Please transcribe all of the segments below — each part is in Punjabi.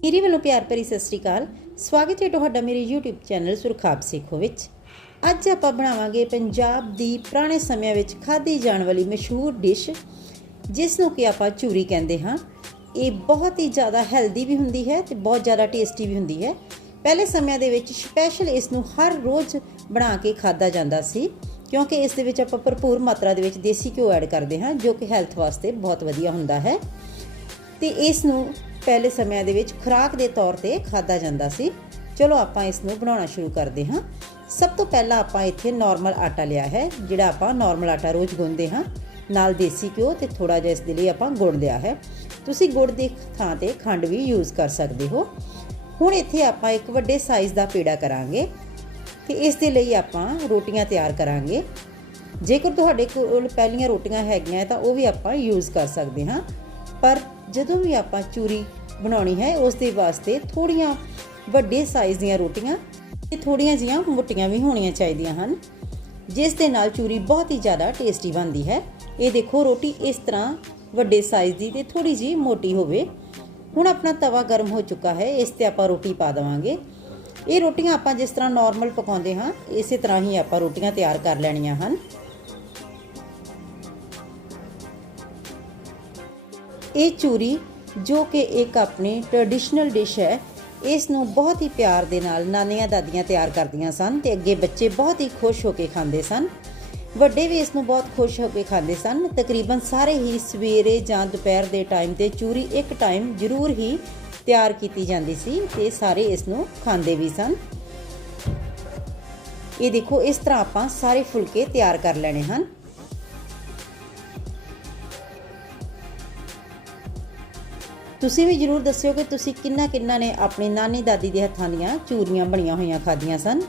ਮੇਰੀ ਵੱਲੋਂ ਪਿਆਰ ਭਰੀ ਸਤਿ ਸ੍ਰੀ ਅਕਾਲ। ਸਵਾਗਤ ਹੈ ਤੁਹਾਡਾ ਮੇਰੇ YouTube ਚੈਨਲ ਸੁਰਖਾਬ ਸੇਖੋ ਵਿੱਚ। ਅੱਜ ਆਪਾਂ ਬਣਾਵਾਂਗੇ ਪੰਜਾਬ ਦੀ ਪੁਰਾਣੇ ਸਮਿਆਂ ਵਿੱਚ ਖਾਧੀ ਜਾਣ ਵਾਲੀ ਮਸ਼ਹੂਰ ਡਿਸ਼ ਜਿਸ ਨੂੰ ਕਿ ਆਪਾਂ ਚੂਰੀ ਕਹਿੰਦੇ ਹਾਂ। ਇਹ ਬਹੁਤ ਹੀ ਜ਼ਿਆਦਾ ਹੈਲਦੀ ਵੀ ਹੁੰਦੀ ਹੈ ਤੇ ਬਹੁਤ ਜ਼ਿਆਦਾ ਟੇਸਟੀ ਵੀ ਹੁੰਦੀ ਹੈ। ਪਹਿਲੇ ਸਮਿਆਂ ਦੇ ਵਿੱਚ ਸਪੈਸ਼ਲ ਇਸ ਨੂੰ ਹਰ ਰੋਜ਼ ਬਣਾ ਕੇ ਖਾਧਾ ਜਾਂਦਾ ਸੀ, ਕਿਉਂਕਿ ਇਸ ਦੇ ਵਿੱਚ ਆਪਾਂ ਭਰਪੂਰ ਮਾਤਰਾ ਦੇ ਵਿੱਚ ਦੇਸੀ ਘਿਓ ਐਡ ਕਰਦੇ ਹਾਂ, ਜੋ ਕਿ ਹੈਲਥ ਵਾਸਤੇ ਬਹੁਤ ਵਧੀਆ ਹੁੰਦਾ ਹੈ। ਤੇ ਇਸ ਨੂੰ ਪਹਿਲੇ ਸਮਿਆਂ ਦੇ ਵਿੱਚ ਖੁਰਾਕ ਦੇ ਤੌਰ ਤੇ ਖਾਦਾ ਜਾਂਦਾ ਸੀ। ਚਲੋ ਆਪਾਂ ਇਸ ਨੂੰ ਬਣਾਉਣਾ ਸ਼ੁਰੂ ਕਰਦੇ ਹਾਂ। ਸਭ ਤੋਂ ਪਹਿਲਾਂ ਆਪਾਂ ਇੱਥੇ ਨਾਰਮਲ ਆਟਾ ਲਿਆ ਹੈ, ਜਿਹੜਾ ਆਪਾਂ ਨਾਰਮਲ ਆਟਾ ਰੋਜ਼ ਗੁੰਨਦੇ ਹਾਂ। ਨਾਲ ਦੇਸੀ ਘਿਓ ਤੇ ਥੋੜਾ ਜਿਹਾ ਇਸ ਦੇ ਲਈ ਆਪਾਂ ਗੁੜ ਲਿਆ ਹੈ। ਤੁਸੀਂ ਗੁੜ ਦੀ ਥਾਂ ਤੇ ਖੰਡ ਵੀ ਯੂਜ਼ ਕਰ ਸਕਦੇ ਹੋ। ਹੁਣ ਇੱਥੇ ਆਪਾਂ ਇੱਕ ਵੱਡੇ ਸਾਈਜ਼ ਦਾ ਪੇੜਾ ਕਰਾਂਗੇ ਤੇ ਇਸ ਦੇ ਲਈ ਆਪਾਂ ਰੋਟੀਆਂ ਤਿਆਰ ਕਰਾਂਗੇ। ਜੇਕਰ ਤੁਹਾਡੇ ਕੋਲ ਪਹਿਲੀਆਂ ਰੋਟੀਆਂ ਹੈਗੀਆਂ ਤਾਂ ਉਹ ਵੀ ਆਪਾਂ ਯੂਜ਼ ਕਰ ਸਕਦੇ ਹਾਂ। ਪਰ ਜਦੋਂ ਵੀ ਆਪਾਂ ਚੂਰੀ ਬਣਾਉਣੀ ਹੈ, ਉਸ ਦੇ ਵਾਸਤੇ ਥੋੜੀਆਂ ਵੱਡੇ ਸਾਈਜ਼ ਦੀਆਂ ਰੋਟੀਆਂ ਤੇ ਥੋੜੀਆਂ ਜੀਆਂ ਮੋਟੀਆਂ ਵੀ ਹੋਣੀਆਂ ਚਾਹੀਦੀਆਂ ਹਨ, ਜਿਸ ਦੇ ਨਾਲ ਚੂਰੀ ਬਹੁਤ ਹੀ ਜ਼ਿਆਦਾ ਟੇਸਟੀ ਬਣਦੀ ਹੈ। ਇਹ ਦੇਖੋ, ਰੋਟੀ ਇਸ ਤਰ੍ਹਾਂ ਵੱਡੇ ਸਾਈਜ਼ ਦੀ ਤੇ ਥੋੜੀ ਜੀ ਮੋਟੀ ਹੋਵੇ। ਹੁਣ ਆਪਣਾ ਤਵਾ ਗਰਮ ਹੋ ਚੁੱਕਾ ਹੈ, ਇਸ ਤੇ ਆਪਾਂ ਰੋਟੀ ਪਾ ਦੇਵਾਂਗੇ। ਇਹ ਰੋਟੀਆਂ ਆਪਾਂ ਜਿਸ ਤਰ੍ਹਾਂ ਨਾਰਮਲ ਪਕਾਉਂਦੇ ਹਾਂ, ਇਸੇ ਤਰ੍ਹਾਂ ਹੀ ਆਪਾਂ ਰੋਟੀਆਂ ਤਿਆਰ ਕਰ ਲੈਣੀਆਂ ਹਨ। ਇਹ ਚੂਰੀ, ਜੋ ਕਿ ਇੱਕ ਆਪਣੀ ਟ੍ਰੈਡੀਸ਼ਨਲ ਡਿਸ਼ ਹੈ, ਇਸ ਨੂੰ ਬਹੁਤ ਹੀ ਪਿਆਰ ਦੇ ਨਾਲ ਨਾਨੀਆਂ ਦਾਦੀਆਂ ਤਿਆਰ ਕਰਦੀਆਂ ਸਨ ਤੇ ਅੱਗੇ ਬੱਚੇ ਬਹੁਤ ਹੀ ਖੁਸ਼ ਹੋ ਕੇ ਖਾਂਦੇ ਸਨ। ਵੱਡੇ ਵੀ ਇਸ ਨੂੰ ਬਹੁਤ ਖੁਸ਼ ਹੋ ਕੇ ਖਾਂਦੇ ਸਨ। ਤਕਰੀਬਨ ਸਾਰੇ ਹੀ ਸਵੇਰੇ ਜਾਂ ਦੁਪਹਿਰ ਦੇ ਟਾਈਮ ਤੇ ਚੂਰੀ ਇੱਕ ਟਾਈਮ ਜ਼ਰੂਰ ਹੀ ਤਿਆਰ ਕੀਤੀ ਜਾਂਦੀ ਸੀ ਤੇ ਸਾਰੇ ਇਸ ਨੂੰ ਖਾਂਦੇ ਵੀ ਸਨ। ਇਹ ਦੇਖੋ, ਇਸ ਤਰ੍ਹਾਂ ਆਪਾਂ ਸਾਰੇ ਫੁਲਕੇ ਤਿਆਰ ਕਰ ਲੈਣੇ ਹਨ। ਤੁਸੀਂ ਵੀ ਜਰੂਰ ਦੱਸਿਓ ਕਿ ਤੁਸੀਂ ਕਿੰਨਾ ਕਿੰਨਾ ਨੇ ਆਪਣੀ ਨਾਨੀ ਦਾਦੀ ਦੇ ਹੱਥਾਂ ਦੀਆਂ ਚੂਰੀਆਂ ਬਣੀਆਂ ਹੋਈਆਂ ਖਾਧੀਆਂ ਸਨ।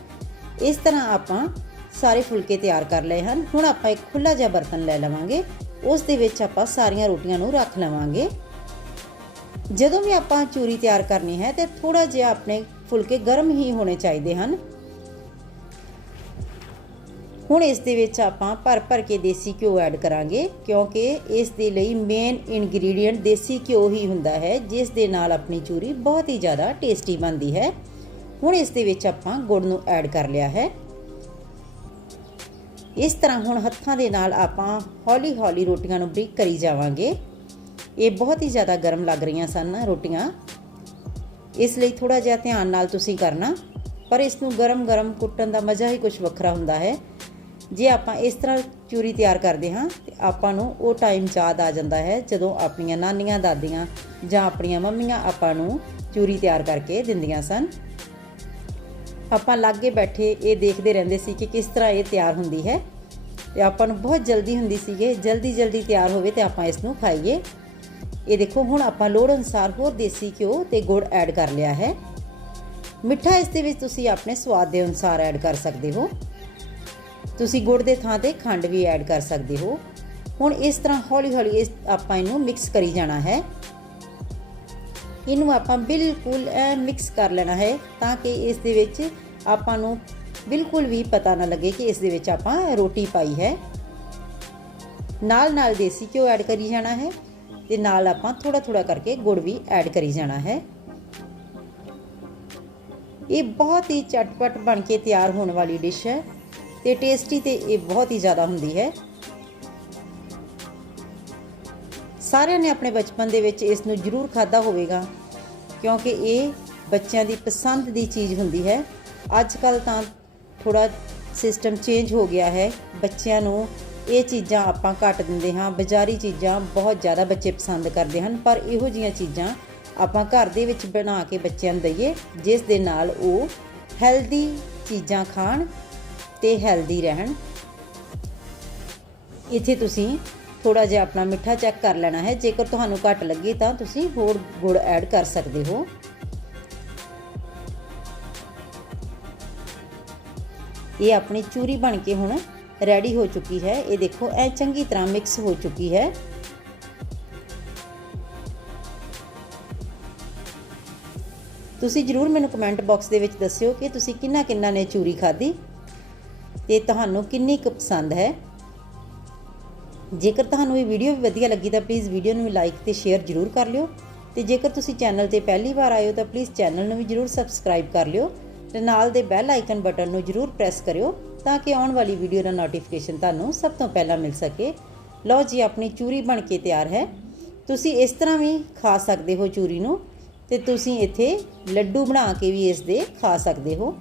ਇਸ ਤਰ੍ਹਾਂ ਆਪਾਂ ਸਾਰੇ ਫੁਲਕੇ ਤਿਆਰ ਕਰ ਲਏ ਹਨ। ਹੁਣ ਆਪਾਂ ਇੱਕ ਖੁੱਲਾ ਜਿਹਾ ਬਰਤਨ ਲੈ ਲਵਾਂਗੇ। ਉਸ ਦੇ ਵਿੱਚ ਆਪਾਂ ਸਾਰੀਆਂ ਰੋਟੀਆਂ ਨੂੰ ਰੱਖ ਲਵਾਂਗੇ। ਜਦੋਂ ਵੀ ਆਪਾਂ ਚੂਰੀ ਤਿਆਰ ਕਰਨੀ ਹੈ ਤੇ ਥੋੜਾ ਜਿਹਾ ਆਪਣੇ ਫੁਲਕੇ ਗਰਮ ਹੀ ਹੋਣੇ ਚਾਹੀਦੇ ਹਨ। ਹੁਣ ਇਸ ਦੇ ਵਿੱਚ ਆਪਾਂ ਭਰ ਭਰ ਕੇ ਦੇਸੀ ਘਿਓ ਐਡ ਕਰਾਂਗੇ, ਕਿਉਂਕਿ ਇਸ ਦੇ ਲਈ ਮੇਨ ਇਨਗਰੀਡੀਅੰਟ ਦੇਸੀ ਘਿਓ ਹੀ ਹੁੰਦਾ ਹੈ, ਜਿਸ ਦੇ ਨਾਲ ਆਪਣੀ ਚੂਰੀ ਬਹੁਤ ਹੀ ਜ਼ਿਆਦਾ ਟੇਸਟੀ ਬਣਦੀ ਹੈ। ਹੁਣ ਇਸ ਦੇ ਵਿੱਚ ਆਪਾਂ ਗੁੜ ਨੂੰ ਐਡ ਕਰ ਲਿਆ ਹੈ। ਇਸ ਤਰ੍ਹਾਂ ਹੁਣ ਹੱਥਾਂ ਦੇ ਨਾਲ ਆਪਾਂ ਹੌਲੀ-ਹੌਲੀ ਰੋਟੀਆਂ ਨੂੰ ਬਰੀਕ ਕਰੀ ਜਾਵਾਂਗੇ। ਇਹ ਬਹੁਤ ਹੀ ਜ਼ਿਆਦਾ ਗਰਮ ਲੱਗ ਰਹੀਆਂ ਸਨ ਰੋਟੀਆਂ। ਇਸ ਲਈ ਥੋੜਾ ਜਿਹਾ ਧਿਆਨ ਨਾਲ ਤੁਸੀਂ ਕਰਨਾ, ਪਰ ਇਸ ਨੂੰ ਗਰਮ-ਗਰਮ ਕੁੱਟਣ ਦਾ ਮਜ਼ਾ ਹੀ ਕੁਝ ਵੱਖਰਾ ਹੁੰਦਾ ਹੈ। ਜੇ ਆਪਾਂ ਇਸ ਤਰ੍ਹਾਂ ਚੂਰੀ ਤਿਆਰ ਕਰਦੇ ਹਾਂ, ਤੇ ਆਪਾਂ ਨੂੰ ਉਹ ਟਾਈਮ ਯਾਦ ਆ ਜਾਂਦਾ ਹੈ ਜਦੋਂ ਆਪਣੀਆਂ ਨਾਨੀਆਂ, ਦਾਦੀਆਂ ਜਾਂ ਆਪਣੀਆਂ ਮੰਮੀਆਂ ਆਪਾਂ ਨੂੰ ਚੂਰੀ ਤਿਆਰ ਕਰਕੇ ਦਿੰਦੀਆਂ ਸਨ। ਆਪਾਂ ਲਾਗੇ ਬੈਠੇ ਇਹ ਦੇਖਦੇ ਰਹਿੰਦੇ ਸੀ ਕਿ ਕਿਸ ਤਰ੍ਹਾਂ ਇਹ ਤਿਆਰ ਹੁੰਦੀ ਹੈ। ਤੇ ਆਪਾਂ ਨੂੰ ਬਹੁਤ ਜਲਦੀ ਹੁੰਦੀ ਸੀਗੇ ਜਲਦੀ ਜਲਦੀ ਤਿਆਰ ਹੋਵੇ ਤੇ ਆਪਾਂ ਇਸ ਨੂੰ ਖਾਈਏ। ਇਹ ਦੇਖੋ, ਹੁਣ ਆਪਾਂ ਲੋੜ ਅਨੁਸਾਰ ਹੋਰ ਦੇਸੀ ਘਿਓ ਤੇ ਗੁੜ ਐਡ ਕਰ ਲਿਆ ਹੈ। ਮਿੱਠਾ ਇਸ ਦੇ ਵਿੱਚ ਤੁਸੀਂ ਆਪਣੇ ਸਵਾਦ ਦੇ ਅਨੁਸਾਰ ਐਡ ਕਰ ਸਕਦੇ ਹੋ। ਤੁਸੀਂ ਗੁੜ ਦੇ ਥਾਂ ਤੇ ਖੰਡ ਵੀ ਐਡ ਕਰ ਸਕਦੇ ਹੋ। ਹੁਣ ਇਸ ਤਰ੍ਹਾਂ ਹੌਲੀ-ਹੌਲੀ ਇਸ ਆਪਾਂ ਇਹਨੂੰ ਮਿਕਸ ਕਰੀ ਜਾਣਾ ਹੈ। ਇਹਨੂੰ ਆਪਾਂ ਬਿਲਕੁਲ ਐ ਮਿਕਸ ਕਰ ਲੈਣਾ ਹੈ ਤਾਂ ਕਿ ਇਸ ਦੇ ਵਿੱਚ ਆਪਾਂ ਨੂੰ ਬਿਲਕੁਲ ਵੀ ਪਤਾ ਨਾ ਲੱਗੇ ਕਿ ਇਸ ਦੇ ਵਿੱਚ ਆਪਾਂ ਰੋਟੀ ਪਾਈ ਹੈ। ਨਾਲ ਨਾਲ ਦੇਸੀ ਘਿਓ ਐਡ ਕਰੀ ਜਾਣਾ ਹੈ ਤੇ ਨਾਲ ਆਪਾਂ ਥੋੜਾ ਥੋੜਾ ਕਰਕੇ ਗੁੜ ਵੀ ਐਡ ਕਰੀ ਜਾਣਾ ਹੈ। ਇਹ ਬਹੁਤ ਹੀ ਚਟਪਟ ਬਣ ਕੇ ਤਿਆਰ ਹੋਣ ਵਾਲੀ ਡਿਸ਼ ਹੈ। ਤੇ ਟੇਸਟੀ ਤੇ ਇਹ ਬਹੁਤ ਹੀ ਜ਼ਿਆਦਾ ਹੁੰਦੀ ਹੈ। ਸਾਰਿਆਂ ਨੇ ਆਪਣੇ ਬਚਪਨ ਦੇ ਵਿੱਚ ਇਸ ਨੂੰ ਜ਼ਰੂਰ ਖਾਦਾ ਹੋਵੇਗਾ, ਕਿਉਂਕਿ ਇਹ ਬੱਚਿਆਂ ਦੀ ਪਸੰਦ ਦੀ ਚੀਜ਼ ਹੁੰਦੀ ਹੈ। ਅੱਜ ਕੱਲ ਤਾਂ ਥੋੜਾ ਸਿਸਟਮ ਚੇਂਜ ਹੋ ਗਿਆ ਹੈ। ਬੱਚਿਆਂ ਨੂੰ ਇਹ ਚੀਜ਼ਾਂ ਆਪਾਂ ਘੱਟ ਦਿੰਦੇ ਹਾਂ, ਬਾਜ਼ਾਰੀ ਚੀਜ਼ਾਂ ਬਹੁਤ ਜ਼ਿਆਦਾ ਬੱਚੇ ਪਸੰਦ ਕਰਦੇ ਹਨ, ਪਰ ਇਹੋ ਜੀਆਂ ਚੀਜ਼ਾਂ ਆਪਾਂ ਘਰ ਦੇ ਵਿੱਚ ਬਣਾ ਕੇ ਬੱਚਿਆਂ ਨੂੰ ਦਈਏ, ਜਿਸ ਦੇ ਨਾਲ ਉਹ ਹੈਲਦੀ ਚੀਜ਼ਾਂ ਖਾਣ ਤੇ ਹੈਲਦੀ ਰਹਿਣ। ਇੱਥੇ ਤੁਸੀਂ ਥੋੜਾ ਜਿਹਾ ਆਪਣਾ ਮਿੱਠਾ ਚੈੱਕ ਕਰ ਲੈਣਾ ਹੈ। ਜੇਕਰ ਤੁਹਾਨੂੰ ਘੱਟ ਲੱਗੇ ਤਾਂ ਤੁਸੀਂ ਹੋਰ ਗੁੜ ਐਡ ਕਰ ਸਕਦੇ ਹੋ। ਇਹ ਆਪਣੀ ਚੂਰੀ ਬਣ ਕੇ ਹੁਣ ਰੈਡੀ ਹੋ ਚੁੱਕੀ ਹੈ। ਇਹ ਦੇਖੋ, ਇਹ ਚੰਗੀ ਤਰ੍ਹਾਂ ਮਿਕਸ ਹੋ ਚੁੱਕੀ ਹੈ। ਤੁਸੀਂ ਜਰੂਰ ਮੈਨੂੰ ਕਮੈਂਟ ਬਾਕਸ ਦੇ ਵਿੱਚ ਦੱਸਿਓ ਕਿ ਤੁਸੀਂ ਕਿੰਨਾ ਕਿੰਨਾ ਨੇ ਚੂਰੀ ਖਾਧੀ। ਤੇ ਤੁਹਾਨੂੰ ਕਿੰਨੀ ਕੁ ਪਸੰਦ ਹੈ? ਜੇਕਰ ਤੁਹਾਨੂੰ ਇਹ ਵੀਡੀਓ ਵੀ ਵਧੀਆ ਲੱਗੀ ਤਾਂ ਪਲੀਜ਼ ਵੀਡੀਓ ਨੂੰ ਲਾਈਕ ਤੇ ਸ਼ੇਅਰ ਜ਼ਰੂਰ ਕਰ ਲਿਓ। ਤੇ ਜੇਕਰ ਤੁਸੀਂ ਚੈਨਲ ਤੇ ਪਹਿਲੀ ਵਾਰ ਆਏ ਹੋ ਤਾਂ ਪਲੀਜ਼ ਚੈਨਲ ਨੂੰ ਵੀ ਜਰੂਰ ਸਬਸਕ੍ਰਾਈਬ ਕਰ ਲਿਓ ਤੇ ਨਾਲ ਦੇ ਬੈਲ ਆਈਕਨ ਬਟਨ ਨੂੰ ਜਰੂਰ ਪ੍ਰੈਸ ਕਰਿਓ ਤਾਂ ਕਿ ਆਉਣ ਵਾਲੀ ਵੀਡੀਓ ਦਾ ਨੋਟੀਫਿਕੇਸ਼ਨ ਤੁਹਾਨੂੰ ਸਭ ਤੋਂ ਪਹਿਲਾਂ ਮਿਲ ਸਕੇ। ਲਓ ਜੀ, ਆਪਣੀ ਚੂਰੀ ਬਣ ਕੇ ਤਿਆਰ ਹੈ। ਤੁਸੀਂ ਇਸ ਤਰ੍ਹਾਂ ਵੀ ਖਾ ਸਕਦੇ ਹੋ ਚੂਰੀ ਨੂੰ ਤੇ ਤੁਸੀਂ ਇੱਥੇ ਲੱਡੂ ਬਣਾ ਕੇ ਵੀ ਇਸ ਦੇ ਖਾ ਸਕਦੇ ਹੋ।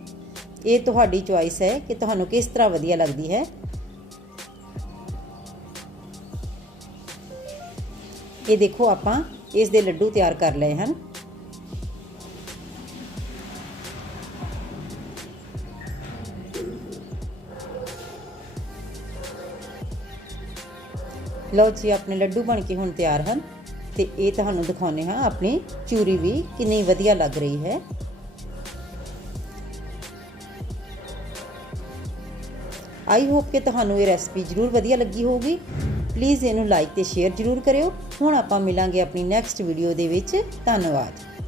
ਇਹ ਤੁਹਾਡੀ ਚੁਆਇਸ ਹੈ ਕਿ ਤੁਹਾਨੂੰ ਕਿਸ ਤਰ੍ਹਾਂ ਵਧੀਆ ਲੱਗਦੀ ਹੈ। ਇਹ ਦੇਖੋ ਆਪਾਂ, ਇਸ ਦੇ ਲੱਡੂ ਤਿਆਰ ਕਰ ਲਏ ਹਨ। ਲਓ ਜੀ, ਆਪਣੇ ਲੱਡੂ ਬਣ ਕੇ ਹੁਣ ਤਿਆਰ ਹਨ ਤੇ ਇਹ ਤੁਹਾਨੂੰ ਦਿਖਾਉਨੇ ਹਾਂ ਆਪਣੀ ਚੂਰੀ ਵੀ ਕਿੰਨੀ ਵਧੀਆ ਲੱਗ ਰਹੀ ਹੈ। ਆਈ ਹੋਪ ਕਿ ਤੁਹਾਨੂੰ ਇਹ ਰੈਸਪੀ ਜ਼ਰੂਰ ਵਧੀਆ ਲੱਗੀ ਹੋਊਗੀ। ਪਲੀਜ਼ ਇਹਨੂੰ ਲਾਈਕ ਤੇ ਸ਼ੇਅਰ ਜ਼ਰੂਰ ਕਰਿਓ। ਹੁਣ ਆਪਾਂ ਮਿਲਾਂਗੇ ਆਪਣੀ ਨੈਕਸਟ ਵੀਡੀਓ ਦੇ ਵਿੱਚ। ਧੰਨਵਾਦ।